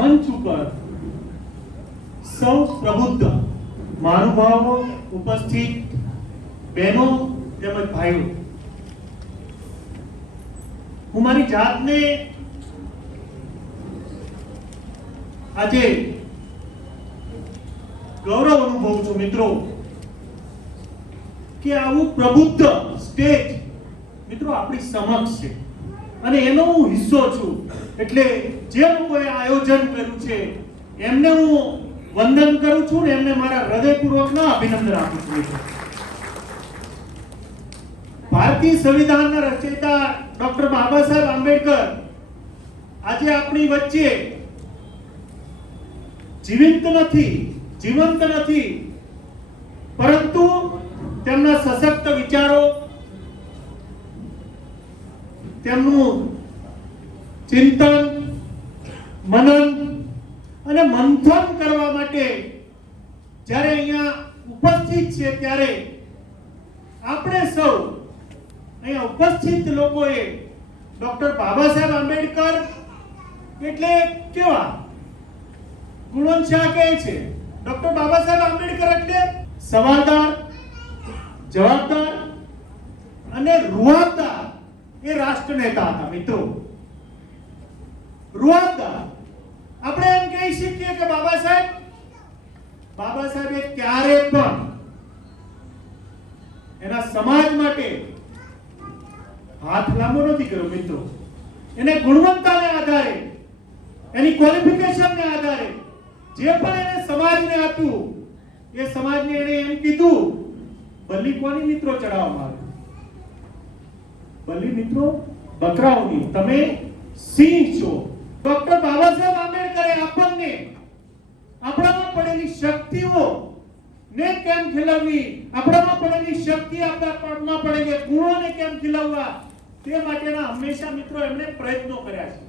મંચ ઉપર સૌ પ્રબુદ્ધ મહાનુભાવો ઉપસ્થિત બહેનો તેમજ ભાઈઓ. હું મારી જાતને આજે ગૌરવ અનુભવું છું મિત્રો, કે આવું પ્રબુદ્ધ સ્ટેજ મિત્રો આપણી સમક્ષ છે. અને એનો હું હિસ્સો છું. એટલે જે લોકોએ આયોજન કર્યું છે, એમને હું વંદન કરું છું ને એમને મારા હૃદયપૂર્વકના અભિનંદન આપું છું. ભારતીય સંવિધાનના રચયિતા ડોક્ટર બાબા સાહેબ આંબેડકર આજે આપણી વચ્ચે જીવંત નથી જીવંત નથી, પરંતુ તેમના સશક્ત વિચારો તેમનું ચિંતન, મનન અને મંથન કરવા માટે જ્યારે અહીંયા ઉપસ્થિત છે ત્યારે આપણે સૌ અહીંયા ઉપસ્થિત લોકોએ ડોક્ટર બાબા સાહેબ આંબેડકર એટલે કેવા? ગુણવંત શાહ કહે છે, ડોક્ટર બાબા સાહેબ આંબેડકર એટલે સવાલદાર જવાબદાર અને રૂવાબદાર. એ રાષ્ટ્ર નેતા હતા, મિત્રો. રૂવાબદાર આપણે એમ કહી શકીએ કે બાબા સાહેબ, બાબા સાહેબે ક્યારે પણ એના સમાજ માટે હાથ લાંબો નથી કર્યો, મિત્રો. એને ગુણવત્તાને આધારે, એની ક્વોલિફિકેશનને આધારે જે પણ એને સમાજને આપ્યું, એ સમાજને એને એમ કીધું બલી કોની મિત્રો ચડાવવામાં આવ્યું બલી મિત્રો, બકરાઓની તમે સિંહ છો. ડોક્ટર બાબા સાહેબ આંબેડકરે આપણને, આપણામાં પડેલી શક્તિઓ ને કેમ ખીલવવી? આપણામાં પડેલી શક્તિ આપણા પગમાં પડેલી, ગુણોને કેમ ખીલવવા? તે માટેના હંમેશા મિત્રો એમણે પ્રયત્નો કર્યા છે.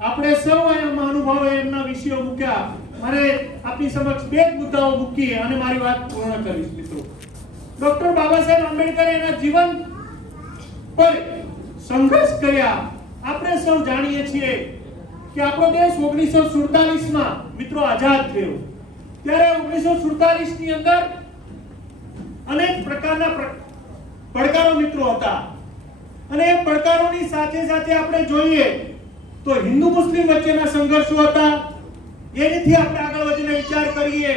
આપણે સૌ અહીંયા મહાનુભાવોએ એમના વિષયો મૂક્યા. મારે આપની સમક્ષ બે જ મુદ્દાઓ મૂકી અને મારી વાત પૂર્ણ કરીશ, મિત્રો. ડોક્ટર બાબા સાહેબ આંબેડકરે એના જીવન પર સંઘર્ષ કર્યા. આપણે સૌ જાણીએ છીએ કે આપણો દેશ ઓગણીસો સુડતાલીસમાં મિત્રો આઝાદ થયો. ત્યારે ઓગણીસો સુડતાલીસની અંદર અનેક પ્રકારના પડકારો મિત્રો હતા. અને એ પડકારોની સાથે સાથે આપણે જોઈએ તો હિન્દુ મુસ્લિમ વચ્ચેના સંઘર્ષો હતા. એનાથી આપણે આગળ વધીને વિચાર કરીએ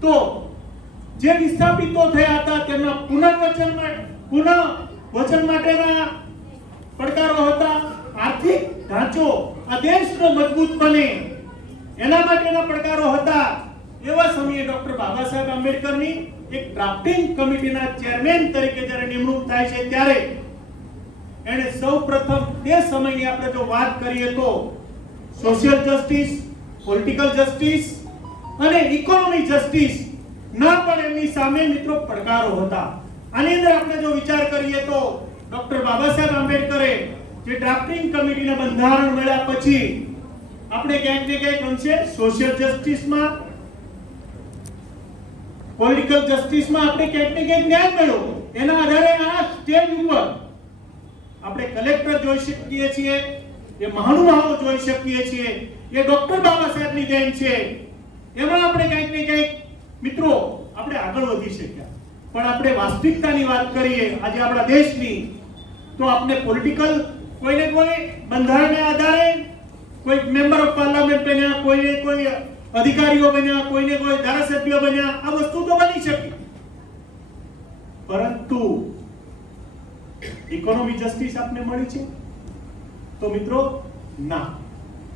તો જે વિસ્થાપિતો થયા હતા, તેમના પુનર્વચન પુનઃ વચન માટેના પડકારો હતા. આર્થિક ઢાંચો આ દેશનો મજબૂત બને. એના માટેના પડકારો હતા. એવા સમયે ડોક્ટર બાબા સાહેબ આંબેડકરની એક ડ્રાફ્ટિંગ કમિટીના ચેરમેન તરીકે જ્યારે નિમણૂક થાય છે ત્યારે એણે સૌપ્રથમ તે સમયની આપણે જો વાત કરીએ તો સોશિયલ જસ્ટિસ પોલિટિકલ જસ્ટિસ અને ઇકોનોમિક જસ્ટિસ ના પણ એમની સામે મિત્રો પડકારો હતા. આની અંદર આપણે જો વિચાર કરીએ તો ડોક્ટર બાબા સાહેબ આંબેડકરે જે ડ્રાફ્ટિંગ કમિટીના બંધારણ મળ્યા પછી આપણે ક્યાંક ને ક્યાંક અંશે સોશિયલ જસ્ટિસમાં પોલિટિકલ જસ્ટિસમાં આપણે ક્યાંક ને ક્યાંક ન્યાય મળ્યો. એના આધારે આ સ્ટેજ ઉપર આપણે કલેક્ટર જોઈ શકીએ છીએ, એ મહાનુભાવો જોઈ શકીએ છીએ, એ ડોક્ટર બાબા સાહેબની દેન છે. એમાં આપણે કંઈક ને કંઈક મિત્રો આપણે આગળ વધી શક્યા. પણ આપણે વાસ્તવિકતાની વાત કરીએ, આજે આપણા દેશની તો આપને પોલિટિકલ કોઈને કોઈ બંધારણને આધારે કોઈ મેમ્બર ઓફ પાર્લામેન્ટ બન્યા, કોઈને કોઈ અધિકારીઓ બન્યા, કોઈને કોઈ ધારાસભ્ય બન્યા, આ વસ્તુ તો બની શકે. પરંતુ ઇકોનોમી જસ્ટિસ આપને મળી છે? તો મિત્રો, ના.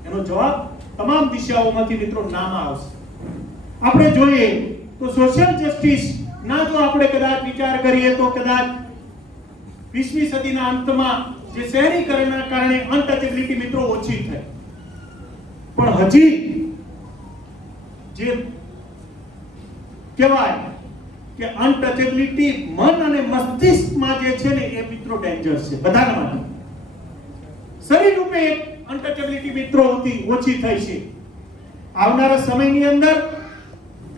એનો જવાબ તમામ દિશાઓમાંથી મિત્રો નામાં આવશે. આપણે જોઈએ તો સોશિયલ જસ્ટિસ ના જો આપણે કદાચ વિચાર કરીએ તો કદાચ 20મી સદીના અંતમાં જે શહેરીકરણના કારણે અનટચેબિલિટી મિત્રો ઓછી થઈ. પણ હજી જે કહેવાય કે અનટચેબિલિટી મન અને મસ્તિષ્કમાં જે છે ને એ મિત્રો ડેન્જર છે, બધાના માટે. શરીર રૂપે અનટચેબિલિટી મિત્રો ઓછી થઈ છે. આવનારા સમયની અંદર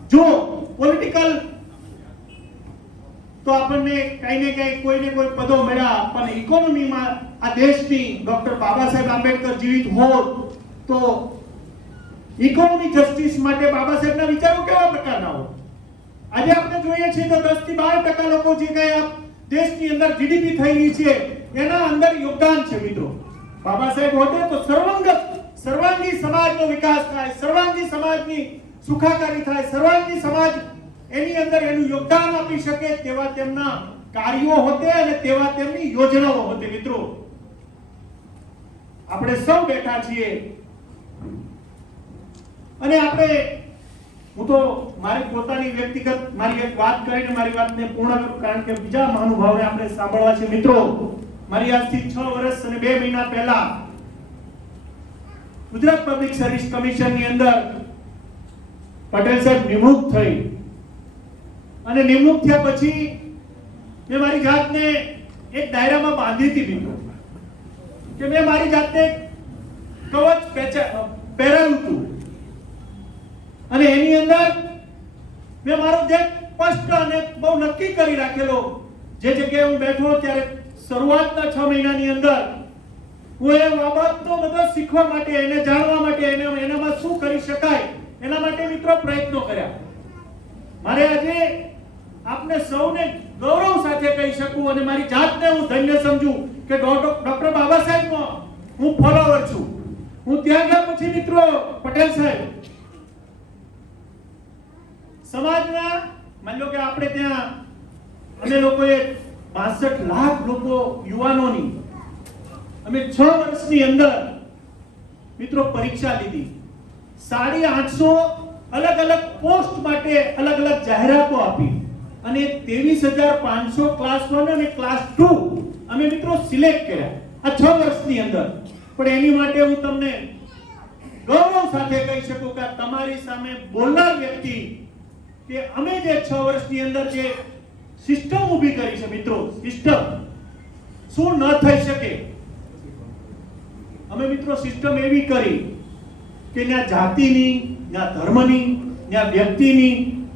જો પોલિટિકલ તો આપણને કઈ ને કઈ, કોઈને કોઈ પદો મળ્યા. પણ ઇકોનોમીમાં આ દેશની ડોક્ટર બાબા સાહેબ આંબેડકર જીવિત હોત તો ઇકોનોમી જસ્ટિસ માટે બાબા સાહેબના વિચારો કેવા પ્રકારના હોત? આજે આપણે જોઈએ છીએ તો 10 થી 12 ટકા લોકો જે કઈ દેશની અંદર જીડીપી થઈ છે, એના અંદર યોગદાન છે મિત્રો. બાબા સાહેબ હોતે તો સર્વંગત, સર્વાંગી સમાજનો વિકાસ થાય, સર્વાંગી સમાજની સુખાકારી થાય, સર્વાંગી સમાજ એની અંદર એનું યોગદાન આપી શકે તેવા તેમના કાર્યો હોતે અને તેવા તેમની યોજનાઓ હોતે મિત્રો. આપણે સૌ બેઠા છીએ. અને આપણે, હું તો મારી પોતાની વ્યક્તિગત મારી એક વાત કરીને મારી વાતને પૂર્ણ કરું, કારણ કે બીજા મહાનુભાવને આપણે સાંભળવા છે મિત્રો, મારી આજથી છ વર્ષ અને બે મહિના પહેલા ગુજરાત પબ્લિક સર્વિસ કમિશનની અંદર પટેલ સાહેબ નિમણૂક થઈ. અને નિમણૂક થયા પછી મેં મારી જાતને એક દાયરામાં બાંધી હતી મિત્રો કે મેં મારી જાતને કવચ પહેરાવ્યું હતું. અને એની અંદર મેં મારો જે સ્પષ્ટ અને બહુ નક્કી કરી રાખેલો, જે જગ્યાએ હું બેઠો ત્યારે શરૂઆતના છ મહિનાની અંદર, હું એ બાબતનો બધો શીખવા માટે, એને જાણવા માટે, એને, એનામાં શું કરી શકાય, એના માટે મિત્રો પ્રયત્નો કર્યા. મારે આજે આપને સૌને ગૌરવ સાથે કહી શકું અને મારી જાતને હું ધન્ય સમજું કે ડોક્ટર બાબા સાહેબનો હું ફોલોવર છું. હું ત્યાં ગયા પછી મિત્રો પટેલ સાહેબ. સમાજના, માની લો કે આપણે ત્યાં અમે લોકોએ 62 લાખ લોકો યુવાનોની, અમે છ વર્ષની અંદર મિત્રો પરીક્ષા લીધી. સાડી આઠસો અલગ અલગ પોસ્ટ માટે અલગ અલગ જાહેરાતો આપી. અને ત્રેવીસ હજાર પાંચસો ક્લાસ વન અને ક્લાસ ટુ અમે મિત્રો સિલેક્ટ કર્યા. આ છ વર્ષની અંદર. પણ એની માટે હું તમને ગૌરવ સાથે કહી શકું કે તમારી સામે બોલનાર વ્યક્તિ કે અમે જે છ વર્ષની અંદર જે સિસ્ટમ ઊભી કરી છે મિત્રો સિસ્ટમ શું ન થઈ શકે? અમે મિત્રો સિસ્ટમ એવી કરી કે ત્યાં જાતિની ત્યાં ધર્મની ત્યાં વ્યક્તિની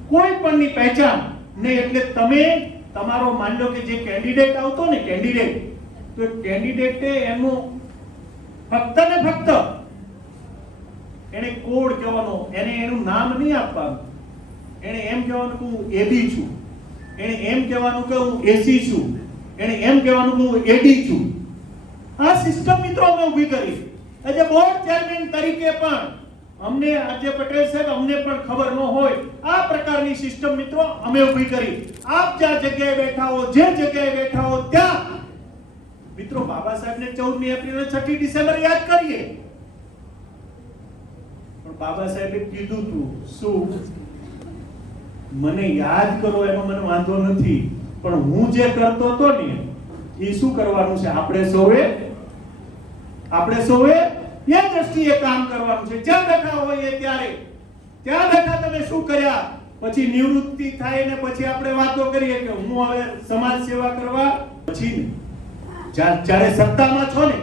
કોઈ પણની પહેચાન નહીં એટલે તમે તમારો માની લો કે જે કેન્ડિડેટ આવતો ને કેન્ડિડેટ તો કેન્ડિડેટે એનું ફક્ત ને ફક્ત એને કોડ કહેવાનો, એને એનું નામ નહીં આપવાનું. એને એમ કહેવાનું કે હું એબી છું. એને એમ કહેવાનું કે હું એસી છું. એને એમ કહેવાનું કે હું એડી છું. આ સિસ્ટમ મિત્રો અમે ઊભી કરી. આજે બોર્ડ ચેરમેન તરીકે પણ અમને આજે પટેલ સાહેબ, અમને પણ ખબર ન હોય, આ પ્રકારની સિસ્ટમ મિત્રો અમે ઊભી કરી. આપ જ્યાં જગ્યાએ બેઠા હો, જે જગ્યાએ બેઠા હો, ત્યાં. મિત્રો, બાબા સાહેબને 14મી એપ્રિલ અને 6મી ડિસેમ્બર યાદ કરીએ. પણ બાબા સાહેબે કીધું તું, શું? મને યાદ કરો, એમાં મને વાંધો નથી. પણ હું જે કરતો હતો ને, એ શું કરવાનું છે? આપણે સૌએ? આપણે સૌએ એ દ્રષ્ટિએ કામ કરવાનું છે. જ્યાં બેઠા હોઈએ ત્યારે. ત્યાં બેઠા તમે શું કર્યા? પછી નિવૃત્તિ થાય ને પછી આપણે વાતો કરીએ કે હું હવે સમાજ સેવા કરવા પછી જ્યારે સત્તામાં છો ને,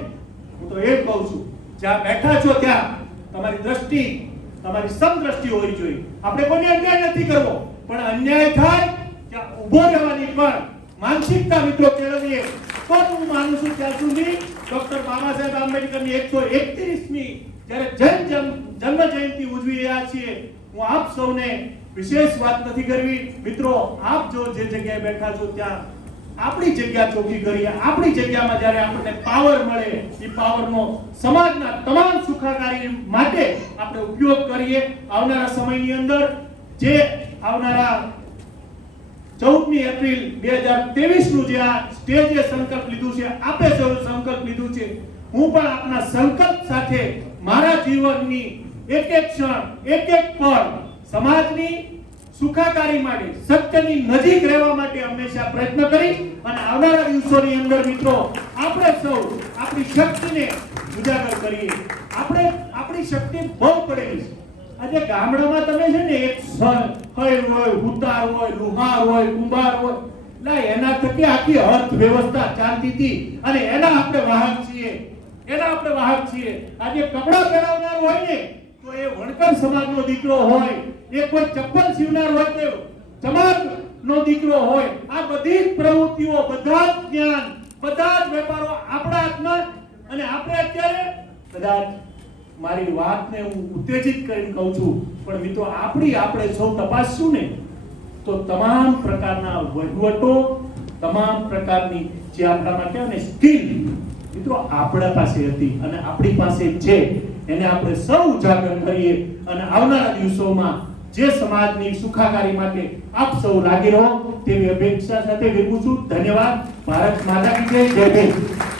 હું તો એ જ કહું છું, જ્યાં બેઠા છો ત્યાં તમારી દ્રષ્ટિ, તમારી સમદ્રષ્ટિ હોવી જોઈએ. આપણે કોઈને અન્યાય નથી કરવો, પણ અન્યાય થાય ત્યાં ઊભો રહેવાની પણ માનસિકતા મિત્રો કેળવીએ. પણ હું માનું છું ત્યાં સુધી ડોક્ટર બાબા સાહેબ આંબેડકરની એકસો એકત્રીસમી જ્યારે જૈન જન્મ જયંતિ ઉજવી રહ્યા છીએ, હું આપ સૌને વિશેષ વાત નથી કરવી. મિત્રો, આપ જો જે જગ્યાએ બેઠા છો ત્યાં આપણી જગ્યા ચોખ્ખી કરીએ. આપણી જગ્યામાં જ્યારે આપણને પાવર મળે, એ પાવરનો સમાજના તમામ સુખાકારી માટે આપણે ઉપયોગ કરીએ. આવનારા સમયની અંદર જે આવનારા ચૌદમી એપ્રિલ બે હજાર ત્રેવીસનું જે આ સ્ટેજે સંકલ્પ લીધું છે, આપે સૌ સંકલ્પ લીધું છે. હું પણ આપના સંકલ્પ સાથે મારા જીવનની એક એક ક્ષણ, એક એક પળ સમાજની સુખાકારી માટે, સત્યની નજીક રહેવા માટે હંમેશા પ્રયત્ન કરી અને આવનારા દિવસોની અંદર મિત્રો, આપણે સૌ આપણી શક્તિને ઉજાગર કરીએ. આપણે આપણી શક્તિ બહુ પડેલી છે. આજે ગામડામાં તમે છે ને એક હય હોય હુતાર હોય, લુહાર હોય, કુંભાર હોય એટલે એના થકી આખી અર્થ વ્યવસ્થા ચાલતી અને એના આપણે વાહક છીએ. એના આપણે વાહક છીએ. આજે કપડાં પહેરાવનાર હોય ને, તો એ વણકર સમાજનો દીકરો હોય, એ કોઈ ચપ્પલ સીવનાર હોય તો સમાજ નો દીકરો હોય. આ બધી જ પ્રવૃત્તિઓ, બધા જ જ્ઞાન, બધા જ વેપારો આપણા હાથમાં અને આપણે અત્યારે કદાચ મારી વાતને હું ઉત્તેજિત કરીને કહું છું, પણ મિત્રો, આપણી આપણે સૌ તપાસશું ને, તો તમામ પ્રકારના વહીવટો, તમામ પ્રકારની જે આપણામાં કહેવાય ને સ્કિલ, મિત્રો, આપણા પાસે હતી અને આપણી પાસે છે. એને આપણે સૌ ઉજાગર કરીએ અને આવનારા દિવસોમાં જે સમાજની સુખાકારી માટે આપ સૌ લાગી રહો, તેવી અપેક્ષા સાથે વિરમું છું. ધન્યવાદ. ભારત માતા કી જય. જય